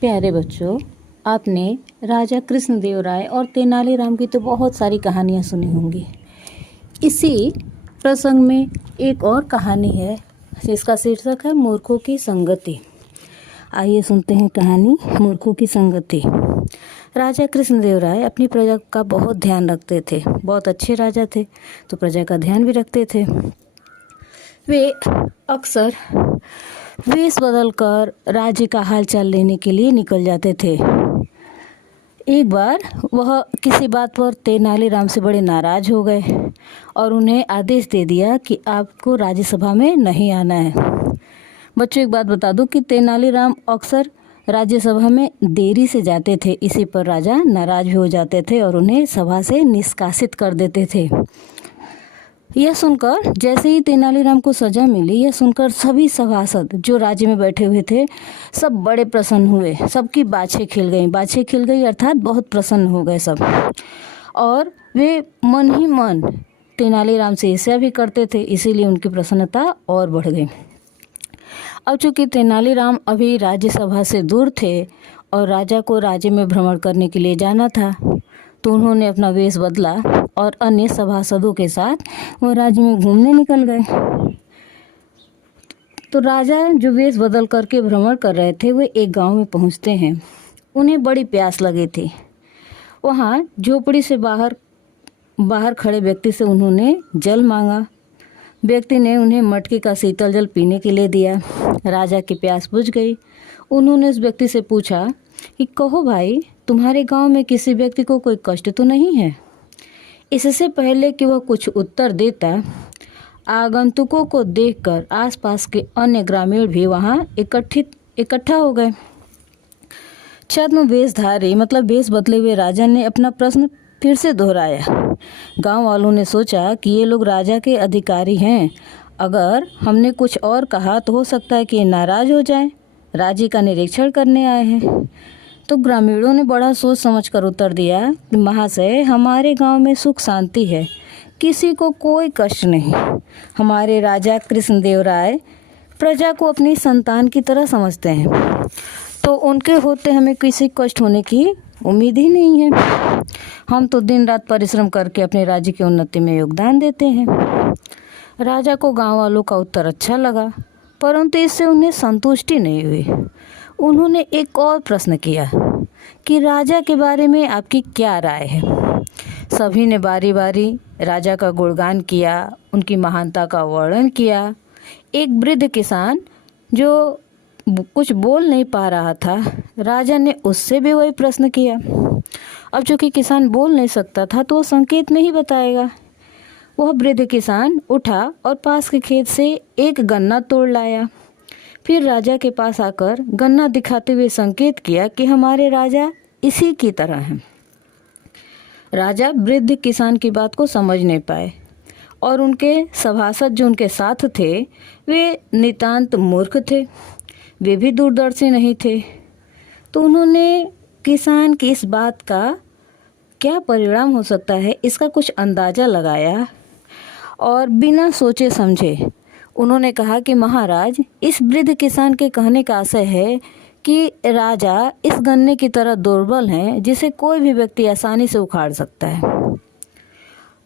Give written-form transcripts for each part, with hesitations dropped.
प्यारे बच्चों, आपने राजा कृष्णदेव राय और तेनालीराम की तो बहुत सारी कहानियाँ सुनी होंगी। इसी प्रसंग में एक और कहानी है जिसका शीर्षक है मूर्खों की संगति। आइए सुनते हैं कहानी मूर्खों की संगति। राजा कृष्णदेव राय अपनी प्रजा का बहुत ध्यान रखते थे। बहुत अच्छे राजा थे तो प्रजा का ध्यान भी रखते थे। वे अक्सर वेश बदलकर राज्य का हालचाल लेने के लिए निकल जाते थे। एक बार वह किसी बात पर तेनालीराम से बड़े नाराज हो गए और उन्हें आदेश दे दिया कि आपको राज्यसभा में नहीं आना है। बच्चों, एक बात बता दूं कि तेनालीराम अक्सर राज्यसभा में देरी से जाते थे। इसी पर राजा नाराज भी हो जाते थे और उन्हें सभा से निष्कासित कर देते थे। यह सुनकर, जैसे ही तेनालीराम को सजा मिली, यह सुनकर सभी सभासद जो राज्य में बैठे हुए थे सब बड़े प्रसन्न हुए। सबकी बाछें खिल गई अर्थात बहुत प्रसन्न हो गए सब। और वे मन ही मन तेनालीराम से ईर्ष्या भी करते थे, इसीलिए उनकी प्रसन्नता और बढ़ गई। अब चूंकि तेनालीराम अभी राज्यसभा से दूर थे और राजा को राज्य में भ्रमण करने के लिए जाना था, तो उन्होंने अपना वेश बदला और अन्य सभासदों के साथ वो राज्य में घूमने निकल गए। तो राजा जो वेश बदल करके भ्रमण कर रहे थे, वे एक गांव में पहुंचते हैं। उन्हें बड़ी प्यास लगी थी। वहां झोपड़ी से बाहर खड़े व्यक्ति से उन्होंने जल मांगा। व्यक्ति ने उन्हें मटके का शीतल जल पीने के लिए दिया। राजा की प्यास बुझ गई। उन्होंने उस व्यक्ति से पूछा कि कहो भाई, तुम्हारे गांव में किसी व्यक्ति को कोई कष्ट तो नहीं है? इससे पहले कि वह कुछ उत्तर देता, आगंतुकों को देखकर आसपास के अन्य ग्रामीण भी वहां इकट्ठा हो गए। छद्म वेशधारी मतलब वेश बदले हुए राजा ने अपना प्रश्न फिर से दोहराया। गांव वालों ने सोचा कि ये लोग राजा के अधिकारी हैं। अगर हमने कुछ और कहा तो हो सकता है कि ये नाराज हो जाएं। राज्य का निरीक्षण करने आए हैं। तो ग्रामीणों ने बड़ा सोच समझकर उत्तर दिया कि महाशय, हमारे गांव में सुख शांति है, किसी को कोई कष्ट नहीं। हमारे राजा कृष्णदेव राय प्रजा को अपनी संतान की तरह समझते हैं, तो उनके होते हमें किसी कष्ट होने की उम्मीद ही नहीं है। हम तो दिन रात परिश्रम करके अपने राज्य की उन्नति में योगदान देते हैं। राजा को गांव वालों का उत्तर अच्छा लगा, परंतु इससे उन्हें संतुष्टि नहीं हुई। उन्होंने एक और प्रश्न किया कि राजा के बारे में आपकी क्या राय है? सभी ने बारी बारी राजा का गुणगान किया, उनकी महानता का वर्णन किया। एक वृद्ध किसान जो कुछ बोल नहीं पा रहा था, राजा ने उससे भी वही प्रश्न किया। अब चूंकि किसान बोल नहीं सकता था तो वो संकेत में ही बताएगा। वह वृद्ध किसान उठा और पास के खेत से एक गन्ना तोड़ लाया। फिर राजा के पास आकर गन्ना दिखाते हुए संकेत किया कि हमारे राजा इसी की तरह हैं। राजा वृद्ध किसान की बात को समझ नहीं पाए और उनके सभासद जो उनके साथ थे वे नितांत मूर्ख थे। वे भी दूरदर्शी नहीं थे। तो उन्होंने किसान की इस बात का क्या परिणाम हो सकता है इसका कुछ अंदाज़ा लगाया और बिना सोचे समझे उन्होंने कहा कि महाराज, इस वृद्ध किसान के कहने का आशय है कि राजा इस गन्ने की तरह दुर्बल हैं जिसे कोई भी व्यक्ति आसानी से उखाड़ सकता है।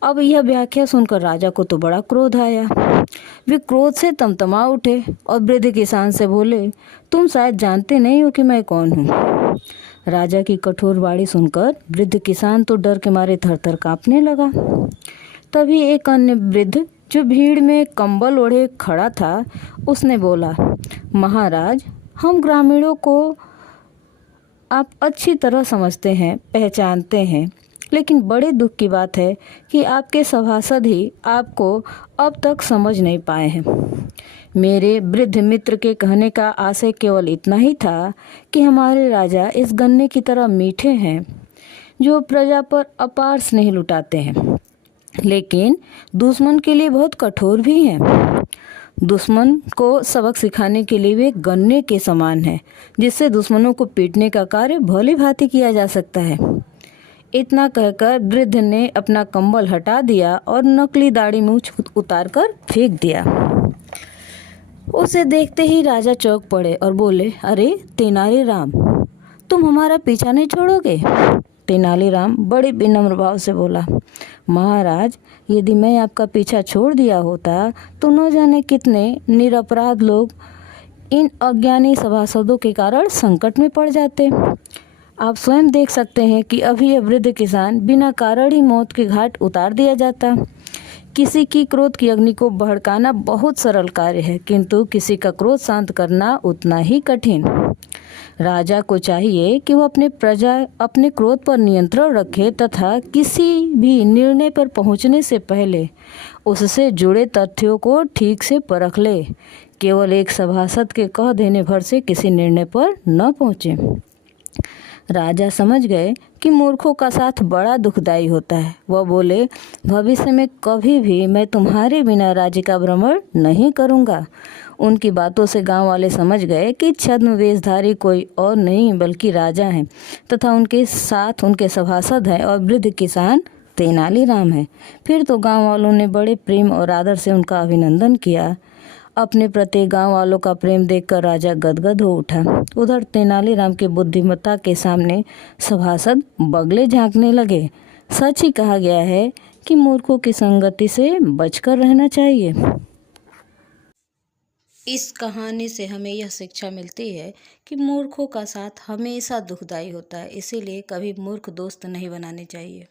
अब यह व्याख्या सुनकर राजा को तो बड़ा क्रोध आया। वे क्रोध से तमतमा उठे और वृद्ध किसान से बोले, तुम शायद जानते नहीं हो कि मैं कौन हूँ। राजा की कठोर वाणी सुनकर वृद्ध किसान तो डर के मारे थरथर कांपने लगा। तभी एक अन्य वृद्ध जो भीड़ में कंबल ओढ़े खड़ा था, उसने बोला, महाराज, हम ग्रामीणों को आप अच्छी तरह समझते हैं, पहचानते हैं, लेकिन बड़े दुख की बात है कि आपके सभासद ही आपको अब तक समझ नहीं पाए हैं। मेरे वृद्ध मित्र के कहने का आशय केवल इतना ही था कि हमारे राजा इस गन्ने की तरह मीठे हैं जो प्रजा पर अपार स्नेह लुटाते हैं, लेकिन दुश्मन के लिए बहुत कठोर भी हैं। दुश्मन को सबक सिखाने के लिए वे गन्ने के समान हैं, जिससे दुश्मनों को पीटने का कार्य भली भांति किया जा सकता है। इतना कहकर वृद्ध ने अपना कंबल हटा दिया और नकली दाढ़ी मूंछ उतार कर फेंक दिया। उसे देखते ही राजा चौंक पड़े और बोले, अरे तेनालीराम, तुम हमारा पीछा नहीं छोड़ोगे? तेनालीराम बड़े विनम्र भाव से बोला। महाराज, यदि मैं आपका पीछा छोड़ दिया होता तो न जाने कितने निरपराध लोग इन अज्ञानी सभासदों के कारण संकट में पड़ जाते। आप स्वयं देख सकते हैं कि अभी यह वृद्ध किसान बिना कारण ही मौत के घाट उतार दिया जाता। किसी की क्रोध की अग्नि को भड़काना बहुत सरल कार्य है, किंतु किसी का क्रोध शांत करना उतना ही कठिन। राजा को चाहिए कि वो अपने क्रोध पर नियंत्रण रखे तथा किसी भी निर्णय पर पहुंचने से पहले उससे जुड़े तथ्यों को ठीक से परख ले। केवल एक सभासद के कह देने भर से किसी निर्णय पर न पहुंचे। राजा समझ गए कि मूर्खों का साथ बड़ा दुखदायी होता है। वह बोले, भविष्य में कभी भी मैं तुम्हारे बिना राज्य का भ्रमण नहीं करूँगा। उनकी बातों से गांव वाले समझ गए कि छद्म वेशधारी कोई और नहीं बल्कि राजा हैं तथा उनके साथ उनके सभासद हैं और वृद्ध किसान तेनालीराम है। फिर तो गांव वालों ने बड़े प्रेम और आदर से उनका अभिनंदन किया। अपने प्रति गांव वालों का प्रेम देखकर राजा गदगद हो उठा। उधर तेनालीराम की बुद्धिमत्ता के सामने सभासद बगले झांकने लगे। सच ही कहा गया है कि मूर्खों की संगति से बचकर रहना चाहिए। इस कहानी से हमें यह शिक्षा मिलती है कि मूर्खों का साथ हमेशा दुखदायी होता है, इसीलिए कभी मूर्ख दोस्त नहीं बनाने चाहिए।